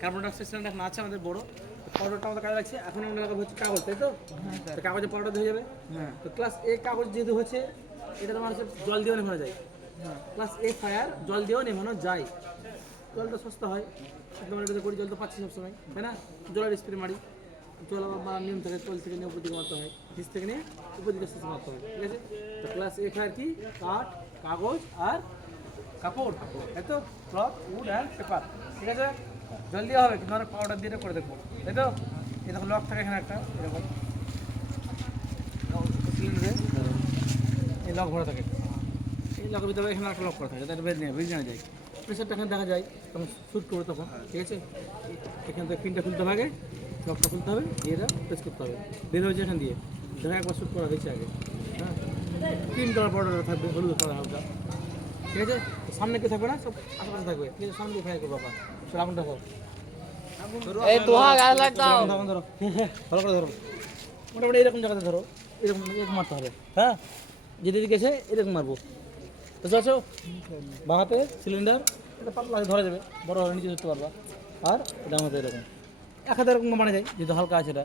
Carbon dioxide cylinder এখন আছে আমাদের বড় পাউডারটা আমাদের কাজে লাগছে। এখন আমরা লাগাবো হচ্ছে কাগজ, তাই তো? তো কাগজে পাউডার হয়ে যাবে। তো ক্লাস এ কাগজ যেহেতু হচ্ছে এটা তোমার হচ্ছে জল দিয়েও নেভানো যায়। ক্লাস এ ফায়ার জল দিয়েও নেভানো যায়। জলটা সস্তা হয়, তোমার এটাতে করি জল তো পাচ্ছি সবসময়, তাই না? জলের স্প্রে মারি, জল বা নিয়ম থেকে তল থেকে নিয়ে উপর দিকে মারতে হয়, নিচ থেকে নিয়ে উপর দিকে শেষে মারতে হয়, ঠিক আছে? তো ক্লাস এ ফায়ার কি কাঠ, কাগজ আর কাপড়, তাই তো? ক্লথ, উড অ্যান্ড পেপার, ঠিক আছে? জল দেওয়া হবে কিন্তু আমরা পাউডার দিয়ে করে দেখবো, তাই তো? এরকম লক থাকে এখানে একটা, এরকম সিলিন্ডারে এই লক ভরা থাকে। এই লকের ভিতরে এখানে একটা লক করা থাকে, তাহলে বেরিয়ে নেওয়া যায়। প্রেশারটা এখানে দেখা যায় তখন শ্যুট করবে তখন, ঠিক আছে? এখান থেকে পিনটা খুলতে হবে, আগে লকটা খুলতে হবে, দিয়ে প্রেস করতে হবে, বের হয়েছে এখান দিয়ে দেখা একবার শ্যুট করা হয়েছে আগে। হ্যাঁ, পিন করার বর্ডার থাকবে, হলুদ করা হালকা, ঠিক আছে? সামনে কে থাকবে না, সব আশেপাশে থাকবে, ঠিক আছে? সামনে ফ্রাই করবো বাবা, সব আগুনটা হোক, এই দোহা গাছ লাগতাও ধরো ভালো করে ধরো, মোটামুটি এরকম জায়গাতে ধরো, এরকম এরকম মারতে হবে। হ্যাঁ, যেদিকে গেছে এরকম মারবো, বুঝতে পারছো? বাঁহাতে সিলিন্ডার, এটা পাতলা ধরা যাবে, বড় হলে নিচে ধরতে পারবা। আর এটা আমাদের এরকম এক হাতে এরকম মানে যায়, যেহেতু হালকা আছে এটা।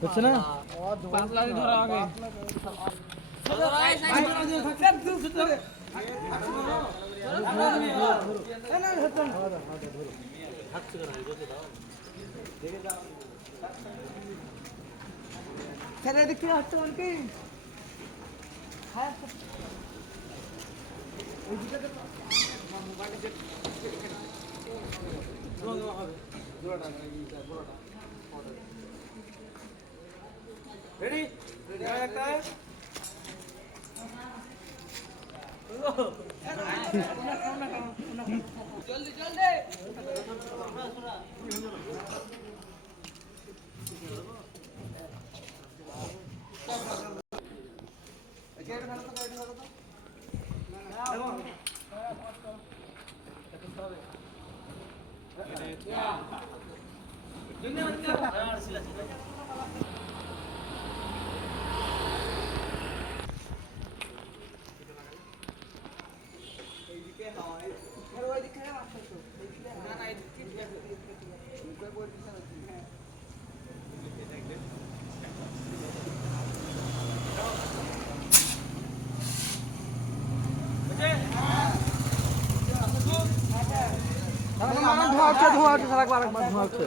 বুঝছো না? ধরা হবে দেখতে হচ্ছে কি রেডি? একটা জলদি জলদি ধোয়া হচ্ছে সারা আরেকবার ধোয়া হচ্ছে।